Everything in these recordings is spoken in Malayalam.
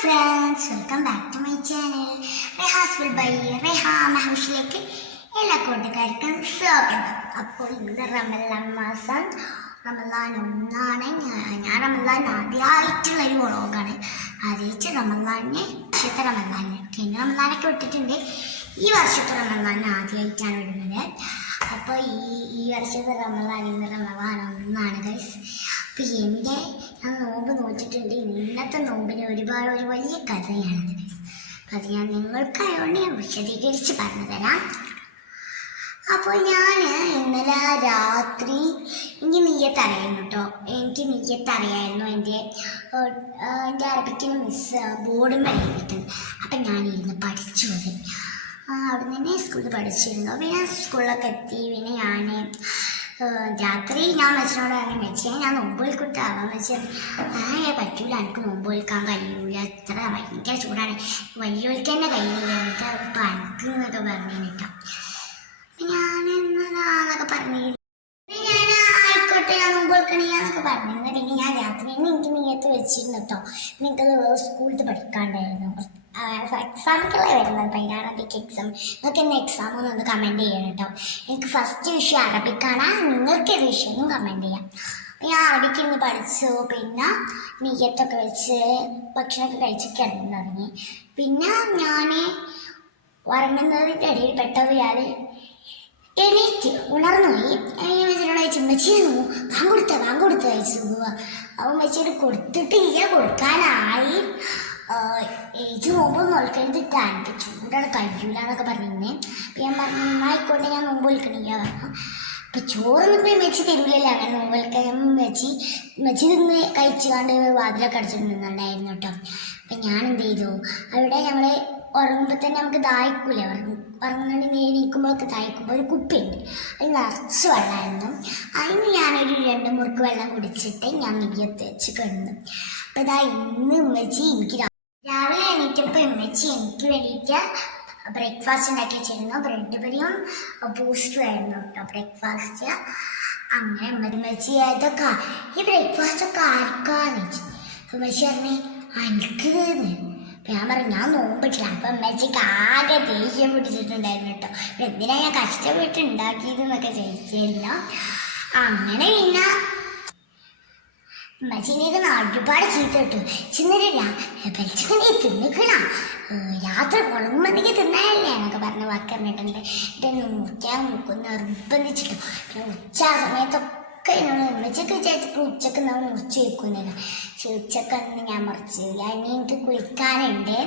Friends welcome back to my channel Reha's full ബൈ റെഹ മഹൂഷിലേക്ക് എല്ലാ കൂട്ടുകാർക്കും സ്വാഗതം. അപ്പോൾ ഇന്ന് റമലാൻ മാസം റമലാൻ ഒന്നാണ് ഞാൻ റമലാൻ ആദ്യമായിട്ടുള്ള ഒരു വ്ളോഗാണ്. ആദ്യമായിട്ട് റമലാനെ വർഷത്തെ റമലാനെ കഴിഞ്ഞ റമലാനൊക്കെ വിട്ടിട്ടുണ്ട്. ഈ വർഷത്തെ റമലാൻ ആദ്യമായിട്ടാണ് വിടുന്നത്. അപ്പോൾ ഈ ഈ വർഷത്തെ റമലാൻ ഇന്ന് റമലാൻ ഒന്നാണ് ഗൈസ് അപ്പോൾ എന്റെ ഞാൻ നോമ്പ് നോച്ചിട്ടുണ്ട് ഇന്നത്തെ നോമ്പിന് ഒരുപാട് ഒരു വലിയ കഥയാണത് guys. അത് ഞാൻ നിങ്ങൾക്കായോണ്ട് ഞാൻ വിശദീകരിച്ച് പറഞ്ഞു തരാം അപ്പോൾ ഞാൻ ഇന്നലെ രാത്രി എനിക്ക് നെയ്യത്തറിയായിരുന്നു കേട്ടോ. എനിക്ക് നെയ്യത്തറിയായിരുന്നു എന്റെ എന്റെ അറബിക്കിന് മിസ് ബോർഡ് എഴുതിയിട്ടുണ്ട് അപ്പം ഞാൻ ഇരുന്ന് പഠിച്ചു അത്. ആ, അവിടെ തന്നെ സ്കൂളിൽ പഠിച്ചിരുന്നു. പിന്നെ സ്കൂളിലൊക്കെ എത്തി. പിന്നെ ഞാൻ രാത്രി ഞാൻ മച്ചനോട് പറഞ്ഞു മെച്ചേ ഞാൻ നോമ്പ് വിൽക്കുട്ടാവാൻ വെച്ച് ആയേ പറ്റൂല എനിക്ക് നോമ്പ് വിൽക്കാൻ കഴിയൂല. എത്ര ഭയങ്കര ചൂടാണ്. വലിയവർക്ക് തന്നെ കഴിയില്ല എനിക്ക് പനിക്ക് എന്നൊക്കെ പറഞ്ഞിട്ടാ. ഞാൻ എന്നതാന്നൊക്കെ പറഞ്ഞു പിന്നെ ഞാൻ ആയിക്കോട്ടെ ഞാൻ മുമ്പ് വിൽക്കണിയാന്നൊക്കെ പറഞ്ഞിരുന്നു പിന്നെ ഞാൻ രാത്രി തന്നെ എനിക്ക് നീയത്ത് വെച്ചിരുന്നു കേട്ടോ നിങ്ങൾക്ക് സ്കൂളിൽ പഠിക്കാണ്ടായിരുന്നു. എക്സാമൊക്കെ വരുന്നത് പതിനാറാം എക്സാം നിങ്ങൾക്ക് എന്നെ എക്സാം ഒന്ന് കമന്റ് ചെയ്യണം കേട്ടോ എനിക്ക് ഫസ്റ്റ് വിഷയം അറബിക്കാണ്. നിങ്ങൾക്ക് ഏത് വിഷയം കമന്റ് ചെയ്യാം. ഞാൻ അറബിക്ക് ഇന്ന് പഠിച്ചു. പിന്നെ നീയത്തൊക്കെ വെച്ച് ഭക്ഷണമൊക്കെ കഴിച്ച് കിടന്നു തുടങ്ങി പിന്നെ ഞാൻ ഉറങ്ങുന്നതിന്റെ ഇടയിൽ പെട്ടത് ഞാൻ എണീറ്റ് ഉണർന്നുപോയി. വെച്ചിട്ടുള്ള ചിമ്മച്ചിരുന്നു വാൻ കൊടുത്ത വാൻ കൊടുത്ത വെച്ചു അവൻ കൊടുത്തിട്ട് ഇല്ല കൊടുക്കാനായി. ഏജ് നോമ്പ് നോൽക്കരുതിട്ടാ എനിക്ക് ചൂടാണ് കഴിയൂല എന്നൊക്കെ പറഞ്ഞിരുന്നേ. അപ്പം ഞാൻ പറഞ്ഞു ആയിക്കോട്ടെ ഞാൻ നോമ്പ് വിൽക്കണില്ല പറഞ്ഞു. അപ്പം ചോറൊന്നും പോയി മെച്ചി തരൂലല്ലോ അങ്ങനെ നോമ്പ് ഞാൻ മെച്ചി മെച്ചി തിന്ന് കഴിച്ചു കണ്ട് വാതിലൊക്കെ അടച്ചിട്ട് നിന്നുണ്ടായിരുന്നു കേട്ടോ അപ്പം ഞാൻ എന്ത് ചെയ്തു അവിടെ ഞങ്ങൾ ഉറങ്ങുമ്പോൾ തന്നെ നമുക്ക് ദാഹിക്കൂലേ. ഉറങ്ങും ഉറങ്ങുന്നുണ്ട് എണീക്കുമ്പോഴൊക്കെ ദാഹിക്കുമ്പോൾ ഒരു കുപ്പിയുണ്ട്. അത് നിറച്ച് വെള്ളമായിരുന്നു. അതിന് ഞാനൊരു രണ്ട് മുറുക്ക് വെള്ളം കുടിച്ചിട്ട് ഞാൻ നെയ്യത്ത് വെച്ച് കിടന്നു. അപ്പം ഇതാ ഇന്ന് ഉമ്മച്ചി എനിക്ക് രാവിലെ എണീറ്റപ്പോൾ ഉമ്മച്ചി എനിക്ക് വേണ്ടിയിട്ട് ബ്രേക്ക്ഫാസ്റ്റ് ഉണ്ടാക്കി വെച്ചിരുന്നു. ബ്രെഡ് പൊരിയും ബൂസ്റ്റും ആയിരുന്നു കേട്ടോ ബ്രേക്ക്ഫാസ്റ്റ് അങ്ങനെ ഉമ്മച്ചി അതൊക്കെ ഈ ബ്രേക്ക്ഫാസ്റ്റ് ഒക്കെ ആർക്കാന്ന് വെച്ചു ഉമ്മച്ചി പറഞ്ഞേ എനിക്ക് ഞാൻ പറഞ്ഞു ഞാൻ നോമ്പിട്ടില്ല അപ്പൊ അമ്മച്ചിക്ക് ആകെ ദേഷ്യം പിടിച്ചിട്ടുണ്ടായിരുന്നു കേട്ടോ. എന്തിനാ ഞാൻ കഷ്ടപ്പെട്ട് ഉണ്ടാക്കിയത് എന്നൊക്കെ ചോദിച്ചിരുന്നു അങ്ങനെ പിന്നെ അമ്മച്ചിനേക്ക് ഒരുപാട് ചീത്ത കിട്ടും. ചിന്നരില്ല പെൽച്ചക്ക് നീ തിന്നിക്കണ? രാത്രി കുളമ്പന്തിക്ക് തിന്നായല്ലേ എന്നൊക്കെ പറഞ്ഞ് വാക്ക് പറഞ്ഞിട്ടുണ്ട്. നോക്കിയാൽ നോക്കും നിർബന്ധിച്ചിട്ടു. പിന്നെ ഉച്ച ആ സമയത്തൊക്കെ എന്നോട് ഉമ്മച്ചൊക്കെ വിചാരിച്ചപ്പോൾ ഉച്ചയ്ക്ക് നമ്മൾ മുറിച്ച് വയ്ക്കുന്നില്ല പക്ഷെ ഉച്ചക്കൊന്നും ഞാൻ മുറിച്ചില്ല ഇനി എനിക്ക് കുളിക്കാനുണ്ട്.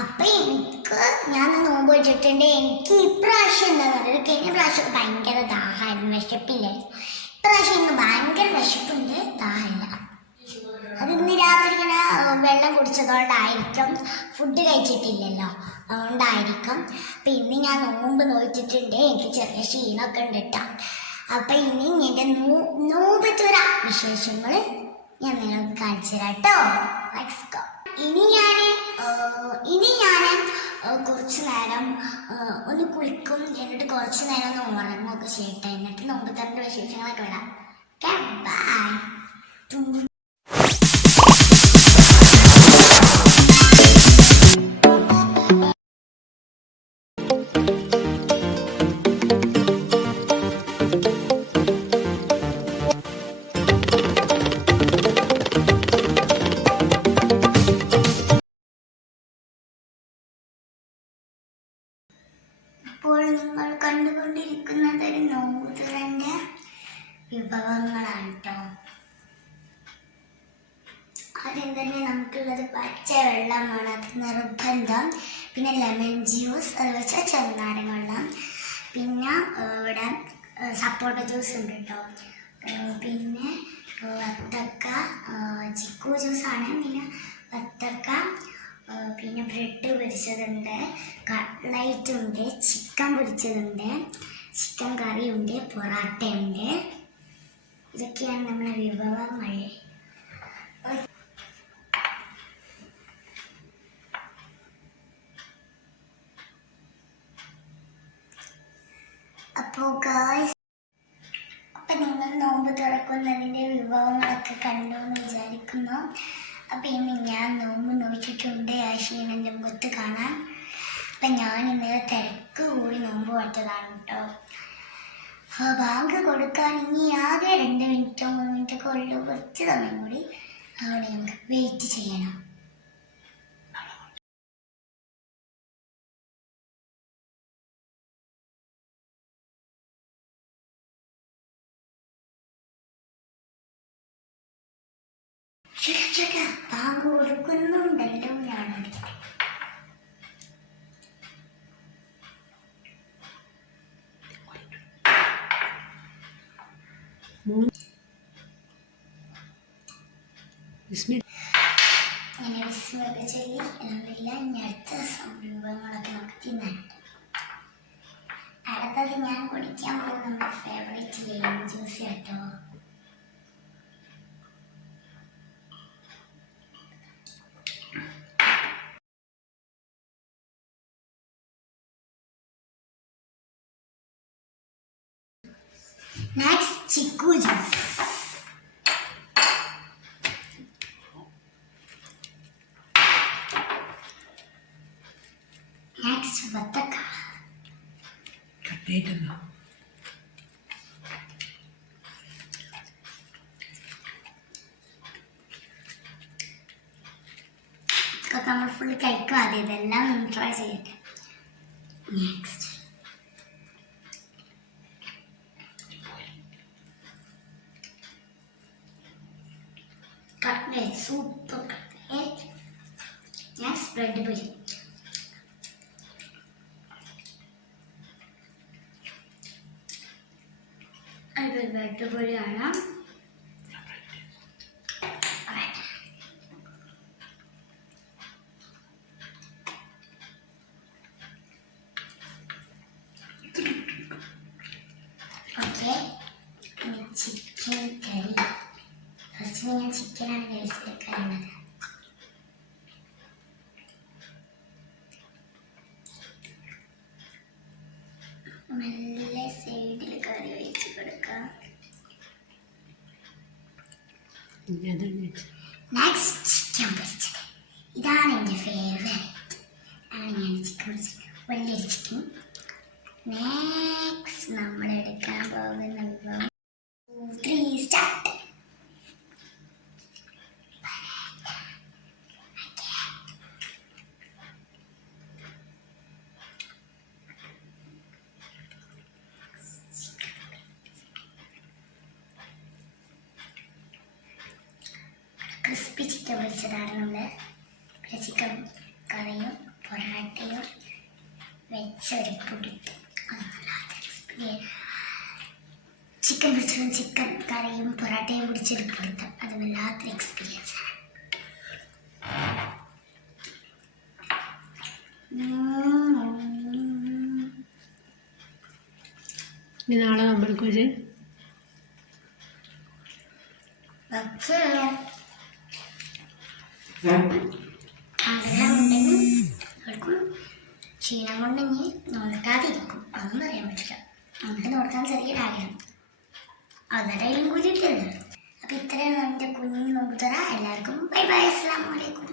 അപ്പൊ എനിക്ക് ഞാൻ നോമ്പ് വെച്ചിട്ടുണ്ട്. എനിക്ക് ഇപ്രാവശ്യം എന്താ പറയുക കഴിഞ്ഞ പ്രാവശ്യം ഭയങ്കര ദാഹമായിരുന്നു. വിശപ്പില്ലായിരുന്നു ഇപ്രാവശ്യം എനിക്ക് ഭയങ്കര വിശപ്പുണ്ട്. ദാഹമില്ല. അത് ഇന്ന് രാത്രി ഇങ്ങനെ വെള്ളം കുടിച്ചതുകൊണ്ടായിരിക്കും. ഫുഡ് കഴിച്ചിട്ടില്ലല്ലോ. അതുകൊണ്ടായിരിക്കും. അപ്പം ഇന്ന് ഞാൻ നോമ്പ് നോക്കിയിട്ടുണ്ട് എനിക്ക് ചെറിയ ക്ഷീണമൊക്കെ ഉണ്ട് കേട്ടോ. അപ്പം ഇനി എന്റെ നോമ്പത്തുര വിശേഷങ്ങൾ ഞാൻ നിങ്ങൾക്ക് കാണിച്ചു കേട്ടോ ഇനി ഞാൻ ഇനി ഞാൻ കുറച്ച് നേരം ഒന്ന് കുളിക്കും. എന്നിട്ട് കുറച്ച് നേരം ഒന്ന് ഉറങ്ങുമൊക്കെ ചെയ്യട്ടെ. എന്നിട്ട് നോമ്പത്തറിന്റെ വിശേഷങ്ങളൊക്കെ വിടാം. ബൈ വിഭവങ്ങളാണ് കേട്ടോ ആദ്യം തന്നെ നമുക്കുള്ളത് പച്ച വെള്ളമാണ് അത് നിർബന്ധം. പിന്നെ ലെമൺ ജ്യൂസ് അത് വെച്ചാൽ വെള്ളം. പിന്നെ ഇവിടെ സപ്പോട്ട ജ്യൂസ് ഉണ്ട് കേട്ടോ പിന്നെ വത്തക്ക ചിക്കു ജ്യൂസാണ്. പിന്നെ വത്തക്ക പിന്നെ ബ്രെഡ് പൊരിച്ചതുണ്ട് കട്ട്ലൈറ്റ് ഉണ്ട് ചിക്കൻ പൊരിച്ചതുണ്ട് ചിക്കൻ കറി ഉണ്ട് പൊറാട്ട ഉണ്ട് ഇതൊക്കെയാണ് നമ്മുടെ വിഭവങ്ങൾ അപ്പോൾ ഗായ്സ് അപ്പം നിങ്ങൾ നോമ്പ് തുറക്കുന്നതിന്റെ വിഭവങ്ങളൊക്കെ കണ്ടു എന്ന് വിചാരിക്കുന്നു. അപ്പം ഇന്ന് ഞാൻ നോമ്പ് നോക്കിയിട്ടുണ്ട് ആ ക്ഷീണന്റെ മുഖത്ത് കാണാൻ അപ്പം ഞാൻ ഇന്നലെ തിരക്ക് കൂടി നോമ്പ് പറ്റതാണ് കേട്ടോ. ബാങ്ക് കൊടുക്കാൻ ഇനി ആകെ രണ്ട് മിനിറ്റോ മൂന്ന് മിനിറ്റൊക്കെ ഉള്ളു. കുറച്ച് സമയം കൂടി അവിടെ നമുക്ക് വെയിറ്റ് ചെയ്യണം. ചേട്ടാ ബാങ്ക് കൊടുക്കുന്നുണ്ടല്ലോ ഞാനത് Muito. Next chikoo juice next വത്തക്ക കട്ടേറ്റല്ലോ ഇതൊക്കെ നമ്മൾ ഫുള്ള് കഴിക്കും ആദ്യം ഇതെല്ലാം ഒന്ന് ട്രൈ ചെയ്യട്ടെ next katmaya, på da Jeg Yani spread'i böyle. Elbette gjøre yaram. First ഞാൻ ചിക്കനാണ് കഴിച്ചെടുക്കാറുള്ളത് നല്ല സൈഡിൽ കറി ഒഴിച്ച് കൊടുക്കാം. നെക്സ്റ്റ് ചിക്കൻ പൊരിച്ചത്. ഇതാണ് എന്റെ ഫേവറേറ്റ് ആണ് ഞാൻ ചിക്കൻ പൊരിച്ചത്. വലിയൊരു ചിക്കൻ നെക്സ്റ്റ് നമ്മൾ ക്രിസ്പി ചിക്കൻ പൊരിച്ചതാണ് നമ്മൾ പിന്നെ ചിക്കൻ കറിയും പൊറാട്ടയും വെച്ചൊരു പുടിട്ട് അത് വല്ലാത്ത ക്രിസ്പി ചിക്കൻ പൊരിച്ചതും ചിക്കൻ കറിയും പൊറാട്ടയും പിടിച്ചൊരു പുടുത്തം അത് വല്ലാത്തൊരു എക്സ്പീരിയൻസ് ആണ് ഉം. ഇനി നാളെ നമ്മൾക്ക് ഒരു പക്ഷേ ആഗ്രഹമുണ്ടെങ്കിൽ അവൾക്കും ക്ഷീണം കൊണ്ടെങ്കിൽ നോക്കാതിരിക്കും അതൊന്നും അറിയാൻ പറ്റില്ല. നമുക്ക് നോക്കാൻ ചെറിയൊരു ആഗ്രഹം അവരുടെയും കൂടിയിട്ടില്ല അപ്പൊ ഇത്രയാണ് എന്റെ കുഞ്ഞു നോമ്പുതറ എല്ലാവർക്കും ബൈ ബൈ അസ്സാം വലൈക്കും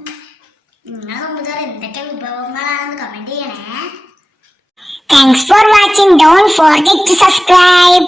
നിങ്ങളെ നോമ്പുതറ എന്തൊക്കെ വിഭവങ്ങളാണെന്ന് കമന്റ് ചെയ്യണേ. Thanks for watching don't forget to subscribe